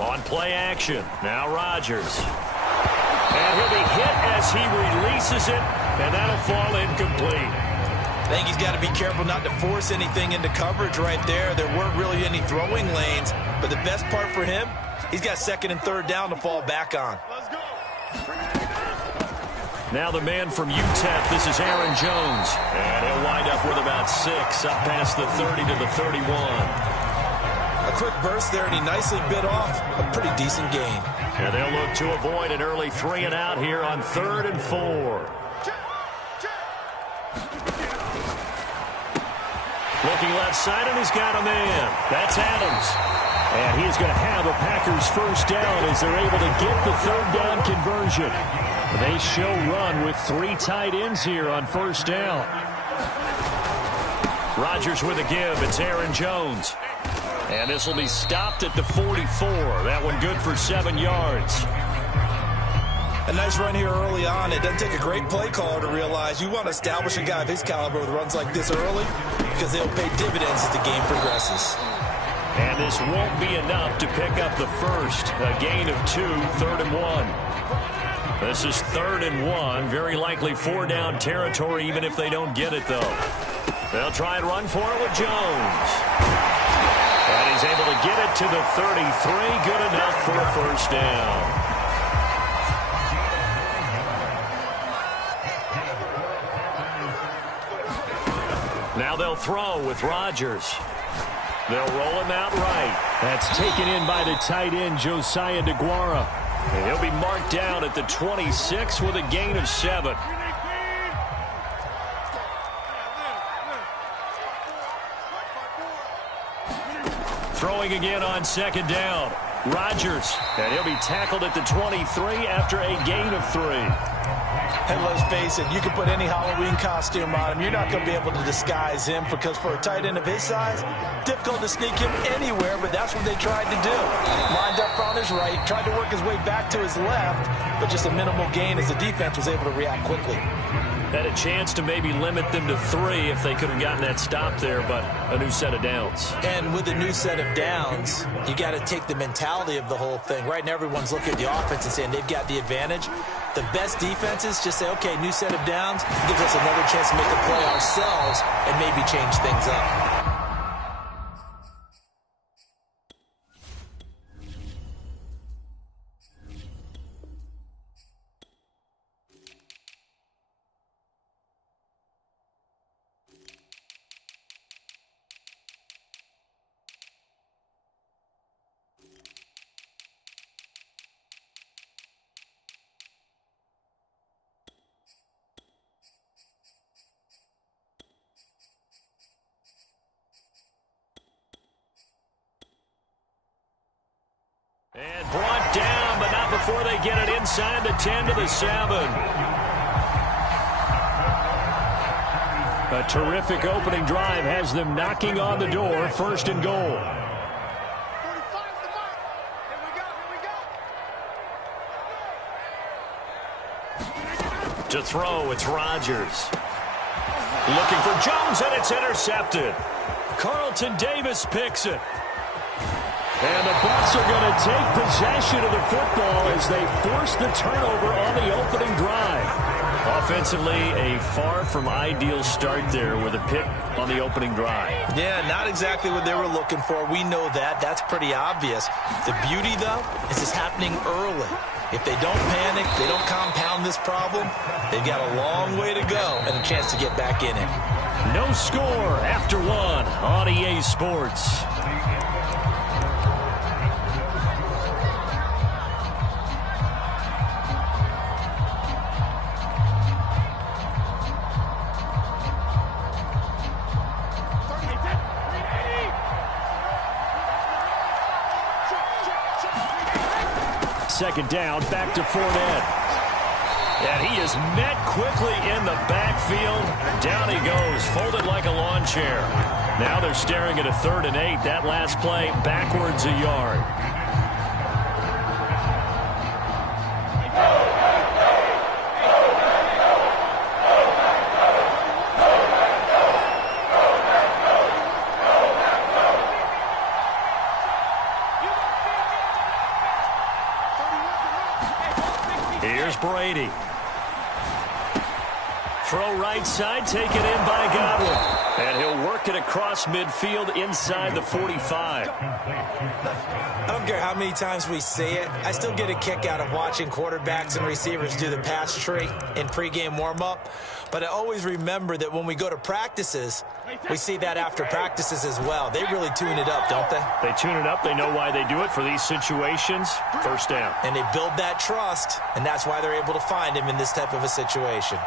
On play action, now Rodgers. And he'll be hit as he releases it, and that'll fall incomplete. I think he's got to be careful not to force anything into coverage right there. There weren't really any throwing lanes, but the best part for him, he's got second and third down to fall back on. Now the man from UTEP, this is Aaron Jones. And he'll wind up with about 6, up past the 30 to the 31. A quick burst there, and he nicely bit off a pretty decent gain. And they'll look to avoid an early 3 and out here on 3rd and 4. Looking left side, and he's got a man. That's Adams. And he is going to have a Packers first down as they're able to get the 3rd down conversion. They show run with 3 tight ends here on first down. Rodgers with a give. It's Aaron Jones. And this will be stopped at the 44. That one good for 7 yards. A nice run here early on. It doesn't take a great play caller to realize you want to establish a guy of his caliber with runs like this early because they'll pay dividends as the game progresses. And this won't be enough to pick up the first. A gain of 2, 3rd and 1. This is 3rd and 1. Very likely 4 down territory even if they don't get it, though. They'll try and run for it with Jones. And he's able to get it to the 33. Good enough for a first down. Now they'll throw with Rodgers. They'll roll him out right. That's taken in by the tight end, Josiah DeGuara. And he'll be marked down at the 26 with a gain of 7. Throwing again on 2nd down. Rodgers. And he'll be tackled at the 23 after a gain of 3. And let's face it, you can put any Halloween costume on him. You're not going to be able to disguise him because for a tight end of his size, difficult to sneak him anywhere, but that's what they tried to do. Lined up on his right, tried to work his way back to his left, but just a minimal gain as the defense was able to react quickly. Had a chance to maybe limit them to 3 if they could have gotten that stop there, but a new set of downs. And with a new set of downs, you got to take the mentality of the whole thing. Right now, everyone's looking at the offense and saying they've got the advantage. The best defenses just say, okay, new set of downs, gives us another chance to make a play ourselves and maybe change things up. And brought down, but not before they get it inside the 10 to the 7. A terrific opening drive has them knocking on the door, 1st and goal. To throw, it's Rodgers. Looking for Jones, and it's intercepted. Carlton Davis picks it. And the Bucs are going to take possession of the football as they force the turnover on the opening drive. Offensively, a far from ideal start there with a pick on the opening drive. Yeah, not exactly what they were looking for. We know that. That's pretty obvious. The beauty, though, is it's happening early. If they don't panic, they don't compound this problem, they've got a long way to go and a chance to get back in it. No score after 1 on EA Sports. Second down, back to Fournette. And he is met quickly in the backfield. Down he goes, folded like a lawn chair. Now they're staring at a 3rd and 8. That last play, backwards a yard. Here's Brady. Throw right side, taken in by Godwin. And he'll work it across midfield inside the 45. I don't care how many times we see it. I still get a kick out of watching quarterbacks and receivers do the pass tree in pregame warm-up. But I always remember that when we go to practices, we see that after practices as well. They really tune it up, don't they? They tune it up. They know why they do it for these situations. First down. And they build that trust, and that's why they're able to find him in this type of a situation.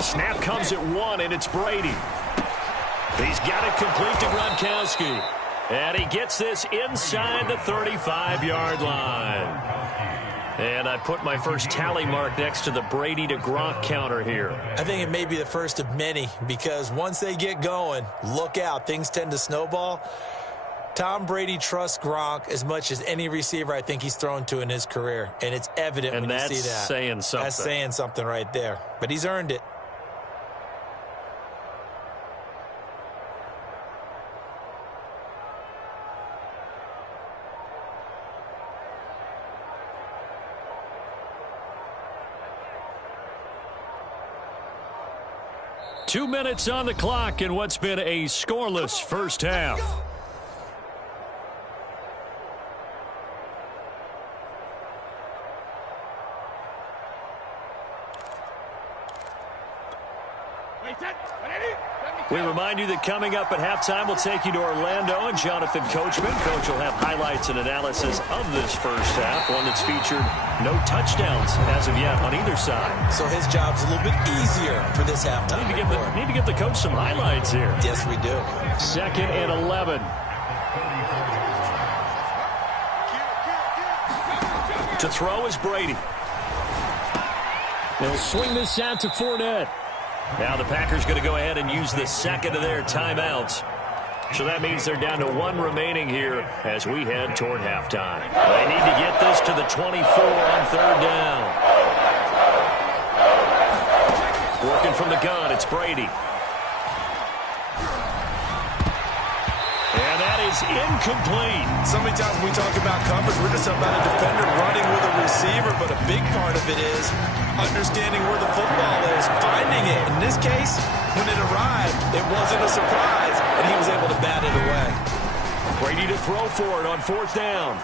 Snap comes at 1, and it's Brady. He's got it complete to Gronkowski. And he gets this inside the 35-yard line. And I put my first tally mark next to the Brady to Gronk counter here. I think it may be the first of many, because once they get going, look out, things tend to snowball. Tom Brady trusts Gronk as much as any receiver I think he's thrown to in his career. And it's evident when you see that. And that's saying something. That's saying something right there. But he's earned it. Two minutes on the clock in what's been a scoreless first half. We remind you that coming up at halftime, we'll take you to Orlando and Jonathan Coachman. Coach will have highlights and analysis of this first half, one that's featured no touchdowns as of yet on either side. So his job's a little bit easier for this halftime. Need to give the coach some highlights here. Yes, we do. 2nd and 11. To throw is Brady. They'll swing this out to Fournette. Now the Packers going to go ahead and use the second of their timeouts. So that means they're down to 1 remaining here as we head toward halftime. They need to get this to the 24 on 3rd down. Working from the gun, it's Brady. And that is incomplete. So many times when we talk about coverage, we're just about a defender running with a receiver, but a big part of it is understanding where the football is, finding it. In this case, when it arrived, it wasn't a surprise, and he was able to bat it away. Brady to throw for it on 4th down.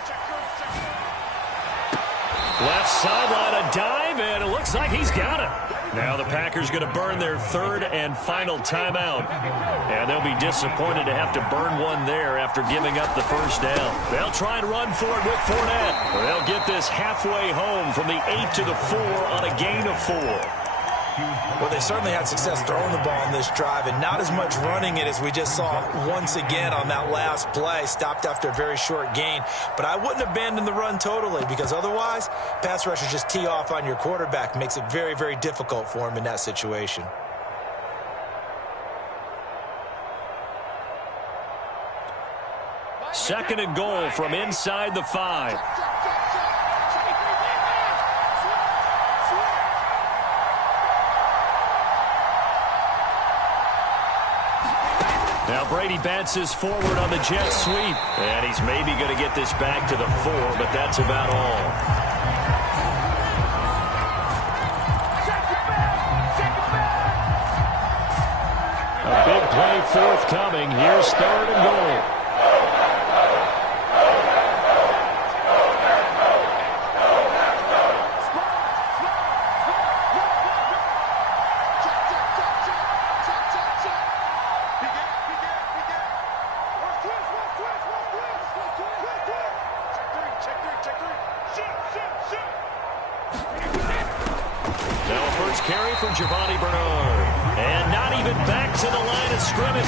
Left sideline, a dive, and it looks like he's got it. Now the Packers going to burn their 3rd and final timeout. And they'll be disappointed to have to burn one there after giving up the first down. They'll try and run for it with Fournette. They'll get this halfway home from the 8 to the 4 on a gain of 4. Well, they certainly had success throwing the ball on this drive, and not as much running it as we just saw once again on that last play. Stopped after a very short gain. But I wouldn't abandon the run totally, because otherwise, pass rushers just tee off on your quarterback. Makes it very, very difficult for him in that situation. Second and goal from inside the 5. Now Brady bounces forward on the jet sweep. And he's maybe going to get this back to the 4, but that's about all. A big play forthcoming. Here's 3rd and goal.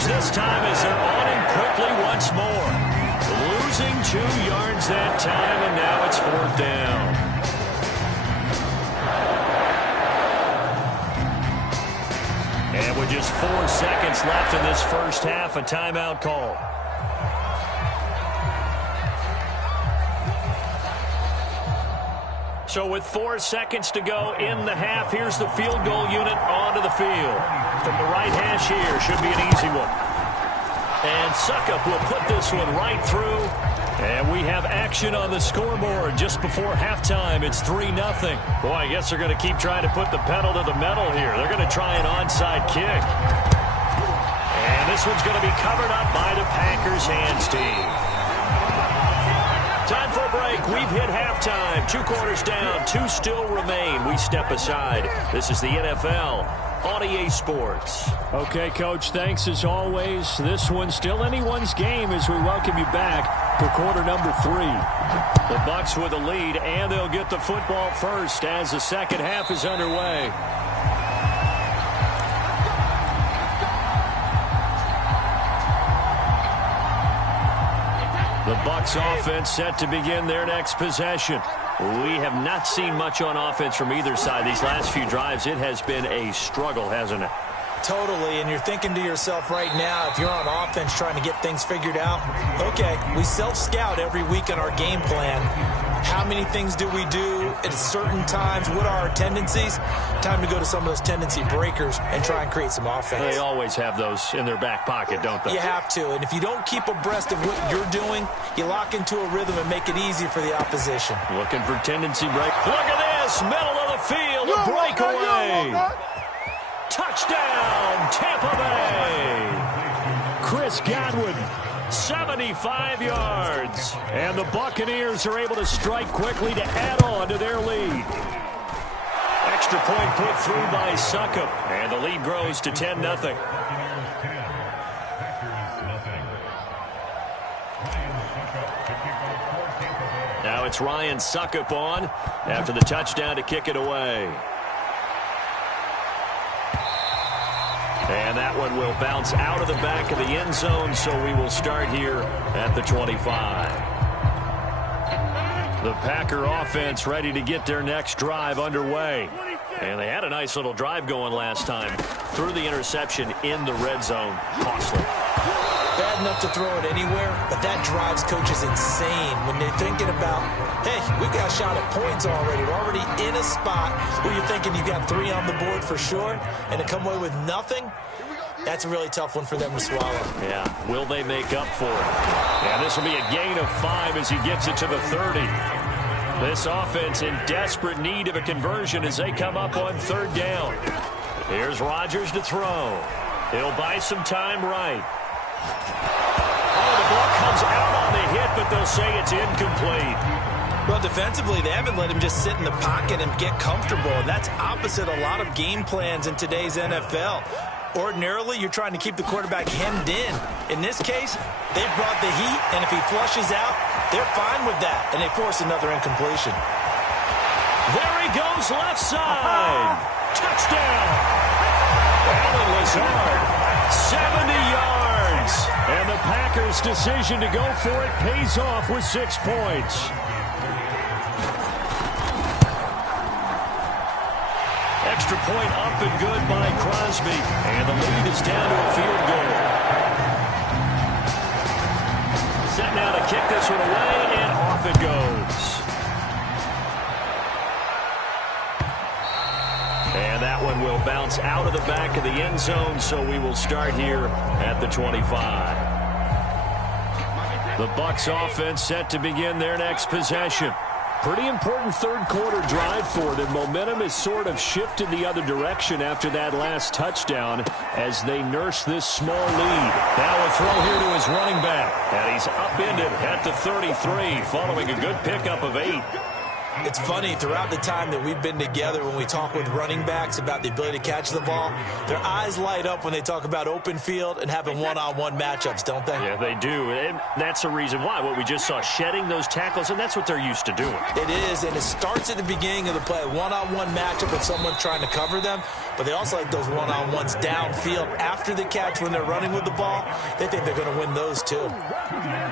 This time as they're on him quickly once more. Losing 2 yards that time, and now it's 4th down. And with just 4 seconds left in this first half, a timeout call. So with 4 seconds to go in the half, here's the field goal unit onto the field. From the right hash here, should be an easy one. And Suckup will put this one right through. And we have action on the scoreboard just before halftime. It's 3-0. Boy, I guess they're going to keep trying to put the pedal to the metal here. They're going to try an onside kick. And this one's going to be covered up by the Packers hands team. Time for a break. We've hit halftime. 2 quarters down. 2 still remain. We step aside. This is the NFL on EA Sports. Okay, Coach, thanks as always. This one's still anyone's game as we welcome you back for quarter number 3. The Bucs with a lead, and they'll get the football first as the second half is underway. The Bucs offense set to begin their next possession. We have not seen much on offense from either side. These last few drives, it has been a struggle, hasn't it? Totally, and you're thinking to yourself right now, if you're on offense trying to get things figured out, okay, we self-scout every week in our game plan. How many things do we do at certain times? What are our tendencies? Time to go to some of those tendency breakers and try and create some offense. They always have those in their back pocket, don't they? You have to, and if you don't keep abreast of what you're doing, you lock into a rhythm and make it easy for the opposition. Looking for tendency break. Look at this, middle of the field, a breakaway. Touchdown, Tampa Bay. Chris Godwin. 75 yards. And the Buccaneers are able to strike quickly to add on to their lead. Extra point put through by Suckup. And the lead grows to 10-0. Now it's Ryan Suckup on after the touchdown to kick it away. And that one will bounce out of the back of the end zone, so we will start here at the 25. The Packer offense ready to get their next drive underway. And they had a nice little drive going last time. Threw the interception in the red zone. Costly. Bad enough to throw it anywhere, but that drives coaches insane when they're thinking about, hey, we've got a shot at points already. We're already in a spot where you're thinking you've got 3 on the board for sure, and to come away with nothing, that's a really tough one for them to swallow. Yeah, will they make up for it? And this will be a gain of 5 as he gets it to the 30. This offense in desperate need of a conversion as they come up on 3rd down. Here's Rodgers to throw. He'll buy some time right. Oh, the ball comes out on the hit, but they'll say it's incomplete. Well, defensively, they haven't let him just sit in the pocket and get comfortable. And that's opposite a lot of game plans in today's NFL. Ordinarily, you're trying to keep the quarterback hemmed in. In this case, they brought the heat, and if he flushes out, they're fine with that, and they force another incompletion. There he goes left side. Touchdown. Allen Lazard, 70 yards. And the Packers' decision to go for it pays off with 6 points. Extra point up and good by Crosby. And the lead is down to a field goal. Set now to kick this one away, and off it goes. And that one will bounce out of the back of the end zone, so we will start here at the 25. The Bucs offense set to begin their next possession. Pretty important 3rd quarter drive for them. Momentum has sort of shifted the other direction after that last touchdown as they nurse this small lead. Now a throw here to his running back. And he's upended at the 33 following a good pickup of 8. It's funny, throughout the time that we've been together, when we talk with running backs about the ability to catch the ball, their eyes light up when they talk about open field and having one-on-one matchups, don't they? Yeah, they do. And that's the reason why. What we just saw, shedding those tackles, and that's what they're used to doing. It is, and it starts at the beginning of the play. One-on-one matchup with someone trying to cover them, but they also like those one-on-ones downfield after the catch when they're running with the ball. They think they're going to win those, too.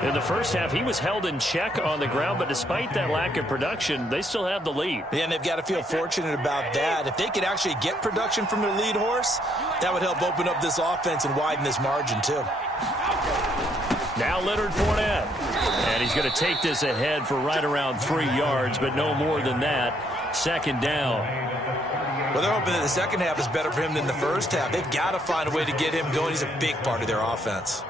In the first half, he was held in check on the ground, but despite that lack of production, they still have the lead. Yeah, and they've got to feel fortunate about that. If they could actually get production from their lead horse, that would help open up this offense and widen this margin, too. Now Leonard Fournette. And he's going to take this ahead for right around 3 yards, but no more than that. Second down. Well, they're hoping that the second half is better for him than the first half. They've got to find a way to get him going. He's a big part of their offense.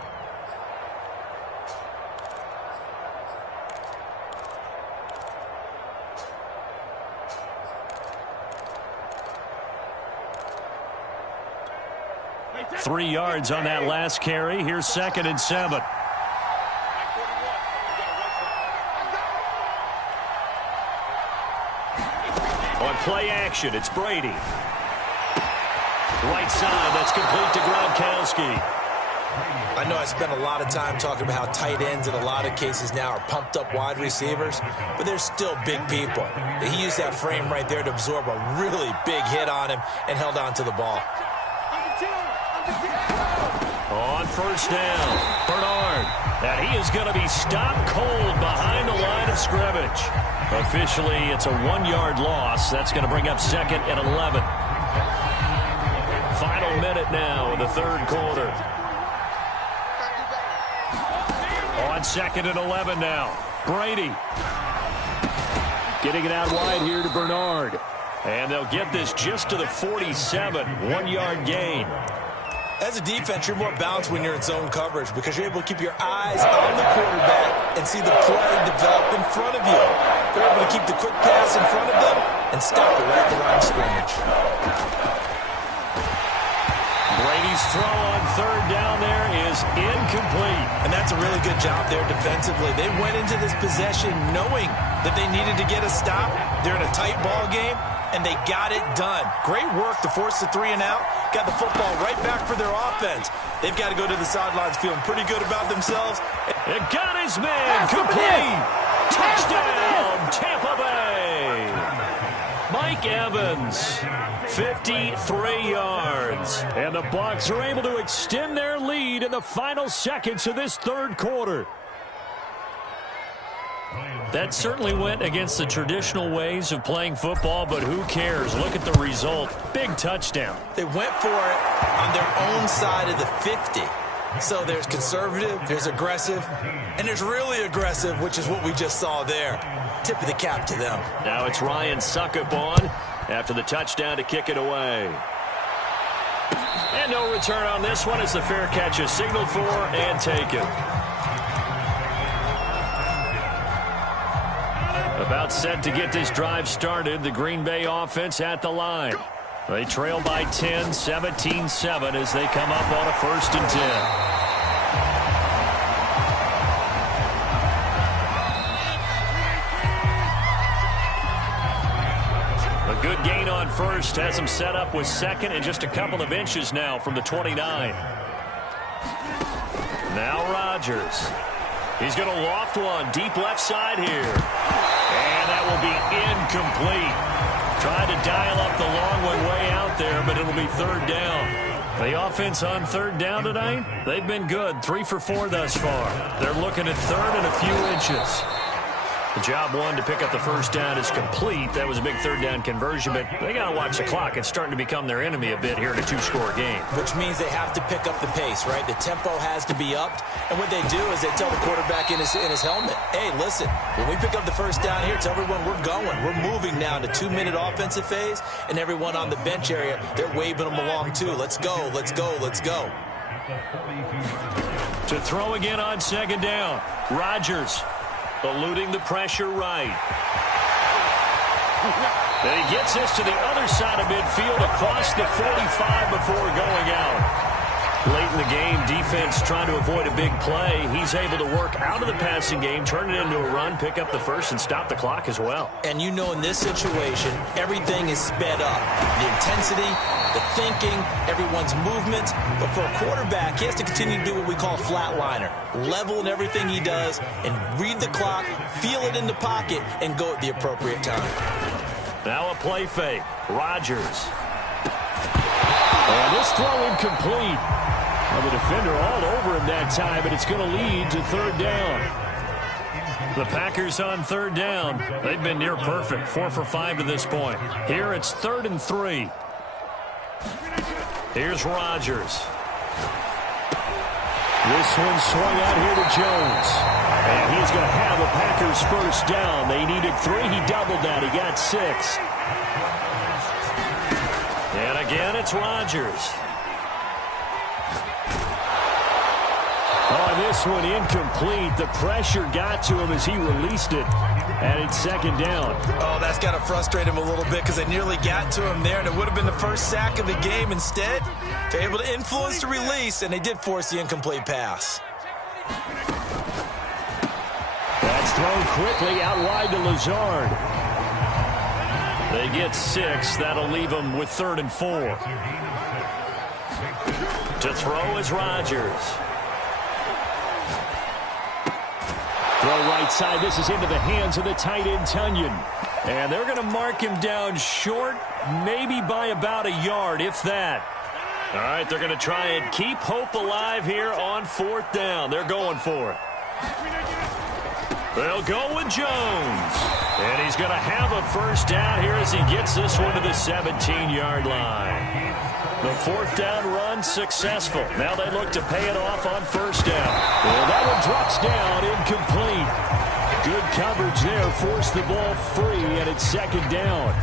Three yards on that last carry. Here's 2nd and 7. On play action, it's Brady. Right side, that's complete to Gronkowski. I know I spent a lot of time talking about how tight ends in a lot of cases now are pumped up wide receivers, but they're still big people. He used that frame right there to absorb a really big hit on him and held on to the ball. On first down, Bernard. And he is going to be stopped cold behind the line of scrimmage. Officially, it's a 1-yard loss. That's going to bring up 2nd and 11. Final minute now in the third quarter. On 2nd and 11 now. Brady. Getting it out wide here to Bernard. And they'll get this just to the 47. 1-yard gain. As a defense, you're more balanced when you're in zone coverage because you're able to keep your eyes on the quarterback and see the play develop in front of you. They're able to keep the quick pass in front of them and stop it right at the line of scrimmage. Brady's throw on third down there is incomplete. And that's a really good job there defensively. They went into this possession knowing that they needed to get a stop. They're in a tight ball game, and they got it done. Great work to force the 3 and out. Got the football right back for their offense. They've got to go to the sidelines feeling pretty good about themselves. It got his man complete. Touchdown, Tampa Bay. Mike Evans, 53 yards. And the Bucs are able to extend their lead in the final seconds of this third quarter. That certainly went against the traditional ways of playing football, but who cares? Look at the result. Big touchdown. They went for it on their own side of the 50. So there's conservative, there's aggressive, and there's really aggressive, which is what we just saw there. Tip of the cap to them. Now it's Ryan Suckup on after the touchdown to kick it away. And no return on this one as the fair catch is signaled for and taken. About set to get this drive started, the Green Bay offense at the line. They trail by 10, 17-7 as they come up on a 1st and 10. A good gain on first has them set up with 2nd and just a couple of inches now from the 29. Now Rodgers. He's going to loft one deep left side here. And that will be incomplete. Tried to dial up the long one way out there, but it'll be 3rd down. The offense on 3rd down tonight, they've been good. 3 for 4 thus far. They're looking at 3rd and a few inches. The job one to pick up the 1st down is complete. That was a big 3rd down conversion, but they got to watch the clock. It's starting to become their enemy a bit here in a 2-score game. Which means they have to pick up the pace, right? The tempo has to be upped. And what they do is they tell the quarterback in his helmet, hey, listen, when we pick up the 1st down here, tell everyone we're going. We're moving now to 2-minute offensive phase, and everyone on the bench area, they're waving them along too. Let's go, let's go, let's go. To throw again on 2nd down, Rodgers. Eluding the pressure right. Then he gets this to the other side of midfield across the 45 before going out. Late in the game, defense trying to avoid a big play. He's able to work out of the passing game, turn it into a run, pick up the 1st, and stop the clock as well. And you know in this situation, everything is sped up. The intensity, the thinking, everyone's movements. But for a quarterback, he has to continue to do what we call a flatliner. Level in everything he does and read the clock, feel it in the pocket, and go at the appropriate time. Now a play fake. Rodgers. And this throw incomplete. Well, the defender all over him that time, but it's going to lead to 3rd down. The Packers on 3rd down. They've been near perfect, 4 for 5 to this point. Here it's 3rd and 3. Here's Rodgers. This one swung out here to Jones. And he's going to have a Packers first down. They needed 3. He doubled that. He got 6. And again, it's Rodgers. Oh, this one incomplete. The pressure got to him as he released it. And it's second down. Oh, that's got to frustrate him a little bit because they nearly got to him there, and it would have been the first sack of the game. Instead, they're able to influence the release, and they did force the incomplete pass. That's thrown quickly out wide to Lazard. They get 6. That'll leave them with 3rd and 4. To throw is Rodgers. Throw right side. This is into the hands of the tight end, Tunyon. And they're going to mark him down short, maybe by about a yard, if that. All right, they're going to try and keep hope alive here on 4th down. They're going for it. They'll go with Jones. And he's going to have a first down here as he gets this one to the 17-yard line. The 4th down run successful. Now they look to pay it off on 1st down. Well, that one drops down, incomplete. Good coverage there, forced the ball free, and it's 2nd down.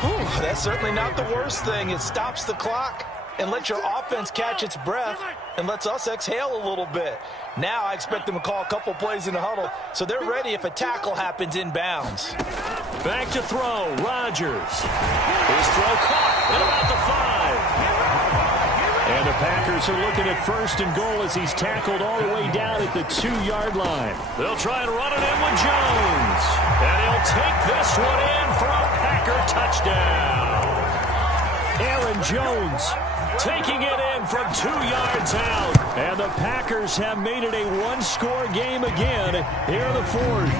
Whew, that's certainly not the worst thing. It stops the clock and lets your offense catch its breath and lets us exhale a little bit. Now I expect them to call a couple plays in the huddle, so they're ready if a tackle happens inbounds. Back to throw, Rodgers. His throw caught at about the 5. And the Packers are looking at 1st and goal as he's tackled all the way down at the 2-yard line. They'll try and run it in with Jones. And he'll take this one in for a Packer touchdown. Aaron Jones taking it in from 2 yards out. And the Packers have made it a 1-score game again here in the 4th.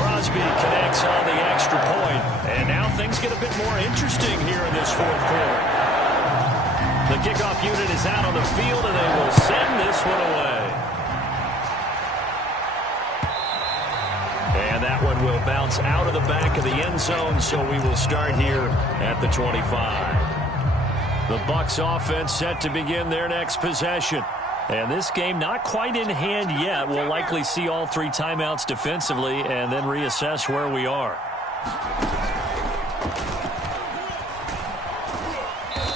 Crosby connects on the extra point. And now things get a bit more interesting here in this 4th quarter. The kickoff unit is out on the field, and they will send this one away. And that one will bounce out of the back of the end zone, so we will start here at the 25. The Bucs offense set to begin their next possession. And this game not quite in hand yet. We'll likely see all 3 timeouts defensively and then reassess where we are.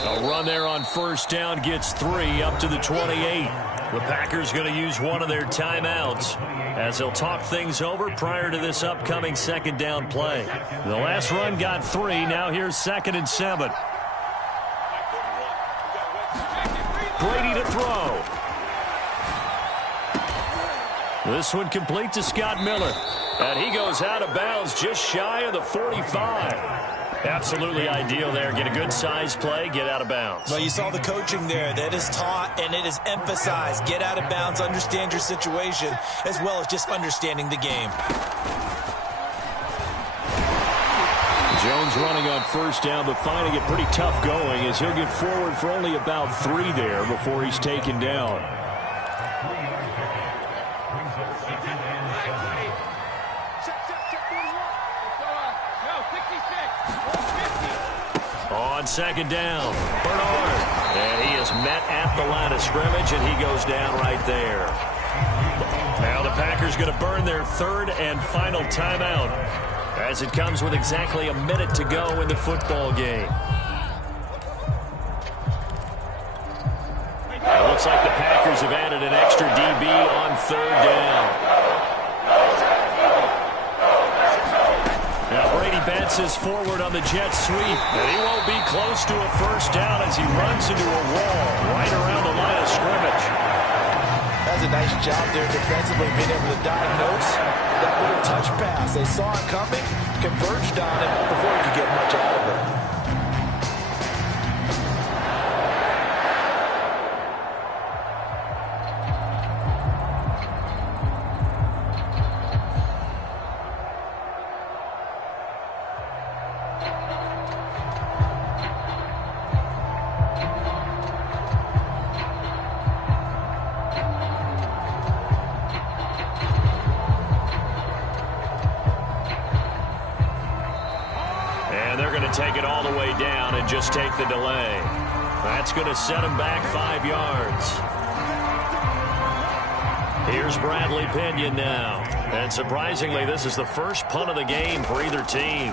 A run there on 1st down gets 3 up to the 28. The Packers going to use one of their timeouts as they'll talk things over prior to this upcoming 2nd down play. The last run got 3. Now here's 2nd and 7. Brady to throw. This one complete to Scott Miller. And he goes out of bounds just shy of the 45. Absolutely ideal there. Get a good size play, get out of bounds. Well, you saw the coaching there. That is taught and it is emphasized. Get out of bounds, understand your situation, as well as just understanding the game. Jones running on 1st down, but finding it pretty tough going as he'll get forward for only about 3 there before he's taken down. On 2nd down, Bernard. And he is met at the line of scrimmage, and he goes down right there. Now the Packers going to burn their 3rd and final timeout as it comes with exactly a minute to go in the football game. It looks like the Packers have added an extra DB on 3rd down. Now Brady bounces forward on the jet sweep, and he won't be close to a 1st down as he runs into a wall right around the line of scrimmage. That's a nice job there defensively, being able to diagnose that little touch pass. They saw it coming, converged on it before he could get much out of it. Take it all the way down and just take the delay. That's going to set him back 5 yards. Here's Bradley Pinion now. And surprisingly, this is the first punt of the game for either team.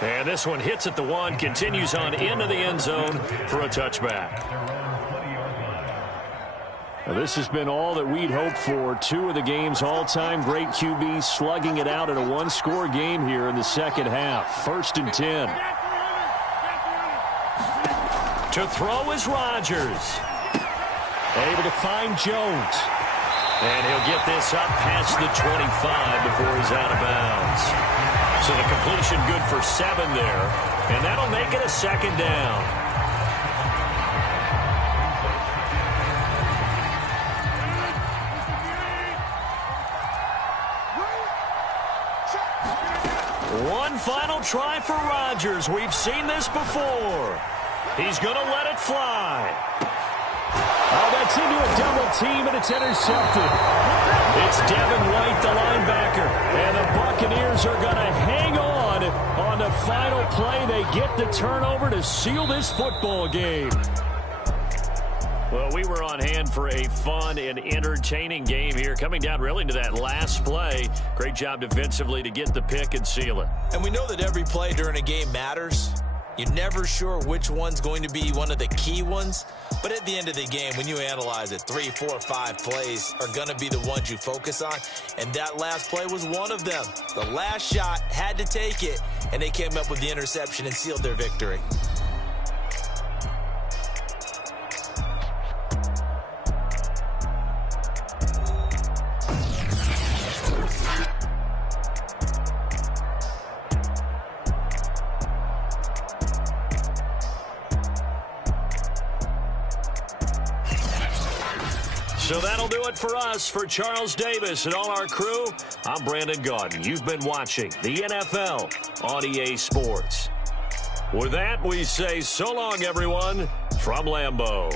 And this one hits at the 1, continues on into the end zone for a touchback. Now, this has been all that we'd hoped for. 2 of the game's all-time great QBs slugging it out in a one-score game here in the second half. 1st and 10. To throw is Rodgers. Able to find Jones. And he'll get this up past the 25 before he's out of bounds. So the completion good for 7 there. And that'll make it a 2nd down. One final try for Rodgers. We've seen this before. He's going to let it fly. Oh, that's into a double team, and it's intercepted. It's Devin White, the linebacker. And the Buccaneers are going to hang on the final play. They get the turnover to seal this football game. Well, we were on hand for a fun and entertaining game here. Coming down really to that last play. Great job defensively to get the pick and seal it. And we know that every play during a game matters. You're never sure which one's going to be one of the key ones. But at the end of the game, when you analyze it, 3, 4, 5 plays are going to be the ones you focus on. And that last play was one of them. The last shot had to take it, and they came up with the interception and sealed their victory. So that'll do it for us. For Charles Davis and all our crew, I'm Brandon Gaudin. You've been watching the NFL on EA Sports. With that, we say so long, everyone, from Lambeau.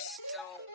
Crystal.